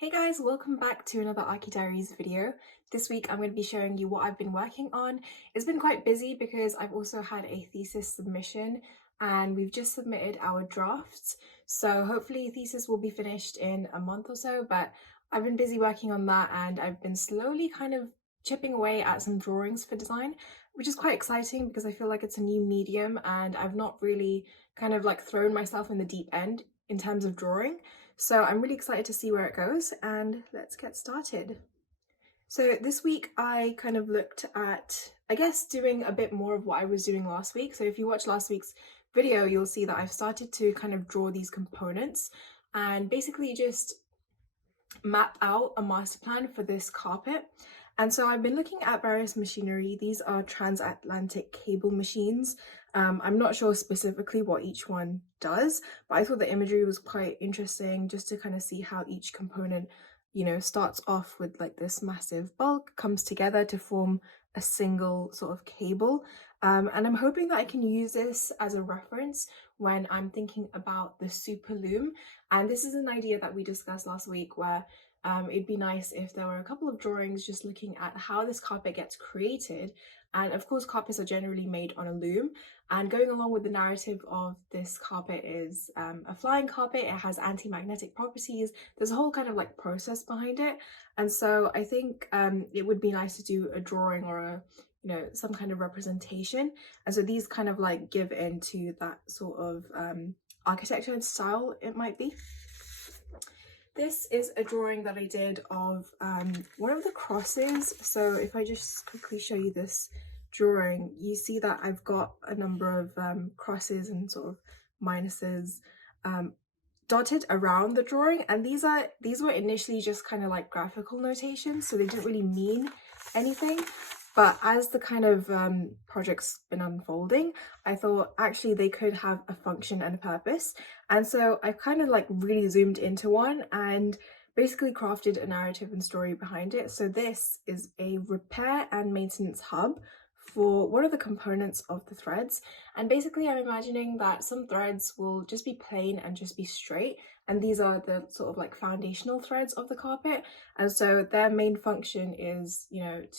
Hey guys, welcome back to another Archi Diaries video. This week I'm going to be showing you what I've been working on. It's been quite busy because I've also had a thesis submission and we've just submitted our drafts. So hopefully thesis will be finished in a month or so, but I've been busy working on that and I've been slowly kind of chipping away at some drawings for design, which is quite exciting because I feel like it's a new medium and I've not really kind of like thrown myself in the deep end in terms of drawing. So I'm really excited to see where it goes and let's get started. So this week I kind of looked at, I guess, doing a bit more of what I was doing last week. So if you watch last week's video, you'll see that I've started to kind of draw these components and basically just map out a master plan for this carpet. And so I've been looking at various machinery. These are transatlantic cable machines. I'm not sure specifically what each one does, but I thought the imagery was quite interesting just to kind of see how each component, starts off with like this massive bulk, comes together to form a single sort of cable. And I'm hoping that I can use this as a reference when I'm thinking about the super loom. And this is an idea that we discussed last week where it'd be nice if there were a couple of drawings just looking at how this carpet gets created. And of course, carpets are generally made on a loom. And going along with the narrative of this carpet is a flying carpet. It has anti-magnetic properties. There's a whole kind of like process behind it. And so I think it would be nice to do a drawing or some kind of representation. And so these kind of like give into that sort of architecture and style it might be. This is a drawing that I did of one of the crosses. So if I just quickly show you this drawing, you see that I've got a number of crosses and sort of minuses dotted around the drawing, and these were initially just kind of like graphical notations, so they didn't really mean anything. But as the kind of project's been unfolding, I thought actually they could have a function and a purpose. And so I've kind of like really zoomed into one and basically crafted a narrative and story behind it. So this is a repair and maintenance hub for one of the components of the threads. And basically I'm imagining that some threads will just be plain and just be straight, and these are the sort of like foundational threads of the carpet, and so their main function is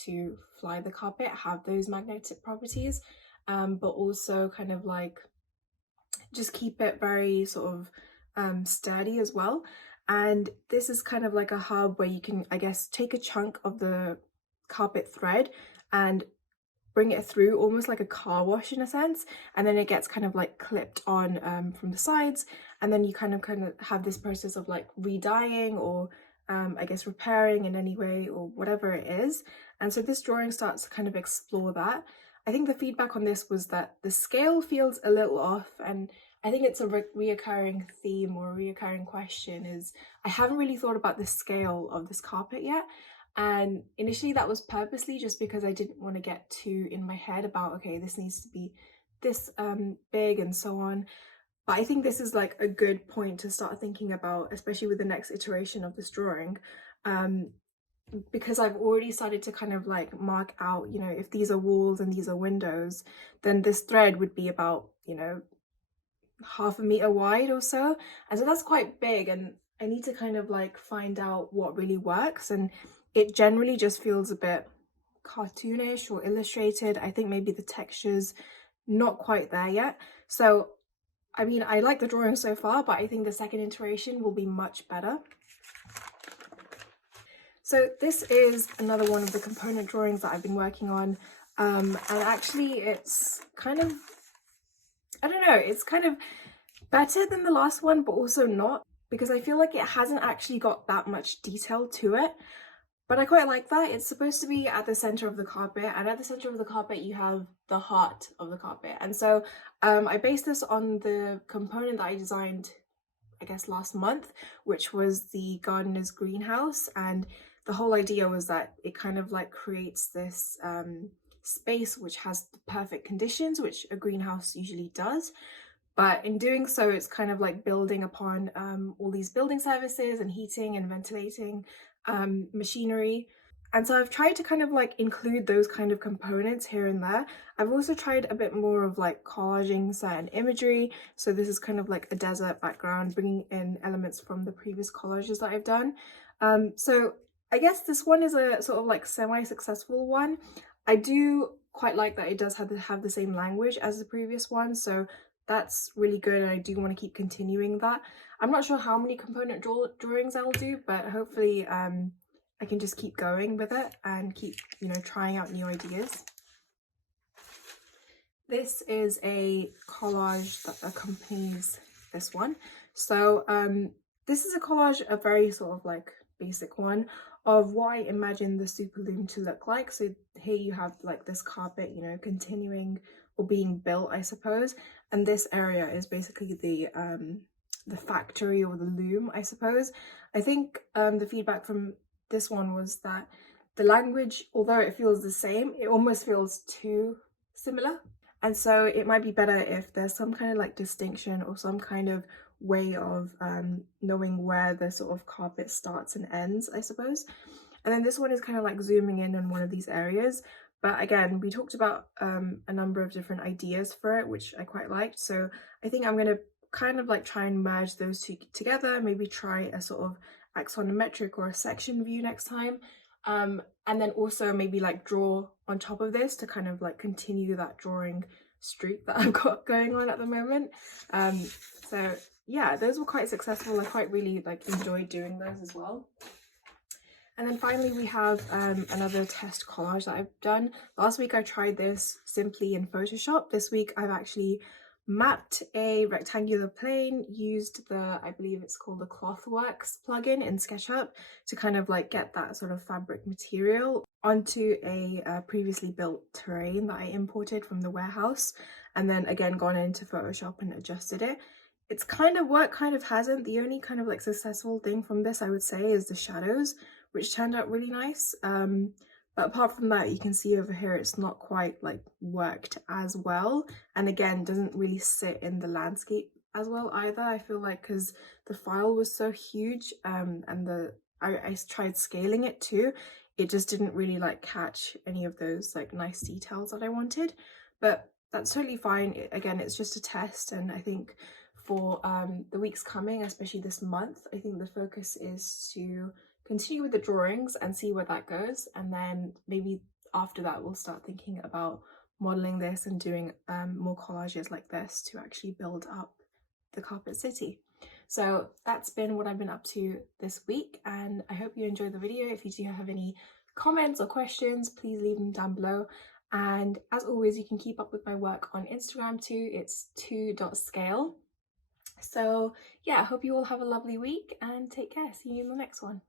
to fly the carpet, have those magnetic properties, but also kind of like just keep it very sort of sturdy as well. And this is kind of like a hub where you can, I guess, take a chunk of the carpet thread and bring it through almost like a car wash in a sense, and then it gets kind of like clipped on from the sides, and then you kind of have this process of like re-dyeing or I guess repairing in any way or whatever it is. And so this drawing starts to kind of explore that. I think the feedback on this was that the scale feels a little off, and I think it's a reoccurring theme or a reoccurring question is I haven't really thought about the scale of this carpet yet. And initially that was purposely just because I didn't want to get too in my head about, okay, this needs to be this big and so on. But I think this is like a good point to start thinking about, especially with the next iteration of this drawing, because I've already started to kind of like mark out, if these are walls and these are windows, then this thread would be about, half a meter wide or so. And so that's quite big, and I need to kind of like find out what really works. And it generally just feels a bit cartoonish or illustrated. I think maybe the texture's not quite there yet. So, I mean, I like the drawing so far, but I think the second iteration will be much better. So this is another one of the component drawings that I've been working on. And actually it's kind of, I don't know, it's kind of better than the last one, but also not, because I feel like it hasn't actually got that much detail to it. But I quite like that. It's supposed to be at the center of the carpet, and at the center of the carpet you have the heart of the carpet. And so I based this on the component that I designed, I guess, last month, which was the gardener's greenhouse. And the whole idea was that it kind of like creates this space which has the perfect conditions, which a greenhouse usually does. But in doing so, it's kind of like building upon all these building services and heating and ventilating machinery. And so I've tried to kind of like include those kind of components here and there. I've also tried a bit more of like collaging certain imagery. So this is kind of like a desert background, bringing in elements from the previous collages that I've done. So I guess this one is a sort of like semi-successful one. I do quite like that it does have the same language as the previous one, so that's really good, and I do want to keep continuing that. I'm not sure how many component drawings I'll do, but hopefully I can just keep going with it and keep, you know, trying out new ideas. This is a collage that accompanies this one. So this is a collage, a very sort of like basic one of what I imagine the super loom to look like. So here you have like this carpet, you know, continuing or being built, I suppose. And this area is basically the factory or the loom, I suppose. I think the feedback from this one was that the language, although it feels the same, it almost feels too similar. And so it might be better if there's some kind of like distinction or some kind of way of knowing where the sort of carpet starts and ends, I suppose. And then this one is kind of like zooming in on one of these areas. But again, we talked about a number of different ideas for it, which I quite liked. So I think I'm going to kind of like try and merge those two together, maybe try a sort of axonometric or a section view next time. And then also maybe like draw on top of this to kind of like continue that drawing streak that I've got going on at the moment. So yeah, those were quite successful. I quite really like enjoyed doing those as well. And then finally we have another test collage that I've done. Last week I tried this simply in Photoshop. This week I've actually mapped a rectangular plane, used I believe it's called the Clothworks plugin in SketchUp to kind of like get that sort of fabric material onto a previously built terrain that I imported from the warehouse, and then again gone into Photoshop and adjusted it. It's kind of worked, kind of hasn't. The only kind of like successful thing from this, I would say, is the shadows, which turned out really nice. But apart from that, you can see over here it's not quite like worked as well, and again doesn't really sit in the landscape as well either, I feel like, because the file was so huge, and I tried scaling it too. It just didn't really like catch any of those like nice details that I wanted, but that's totally fine. Again, it's just a test, and I think for the weeks coming, especially this month, I think the focus is to continue with the drawings and see where that goes, and then maybe after that we'll start thinking about modeling this and doing more collages like this to actually build up the carpet city. So that's been what I've been up to this week, and I hope you enjoyed the video. If you do have any comments or questions, please leave them down below. And as always, you can keep up with my work on Instagram too. It's 2.scale. So yeah, I hope you all have a lovely week and take care. See you in the next one.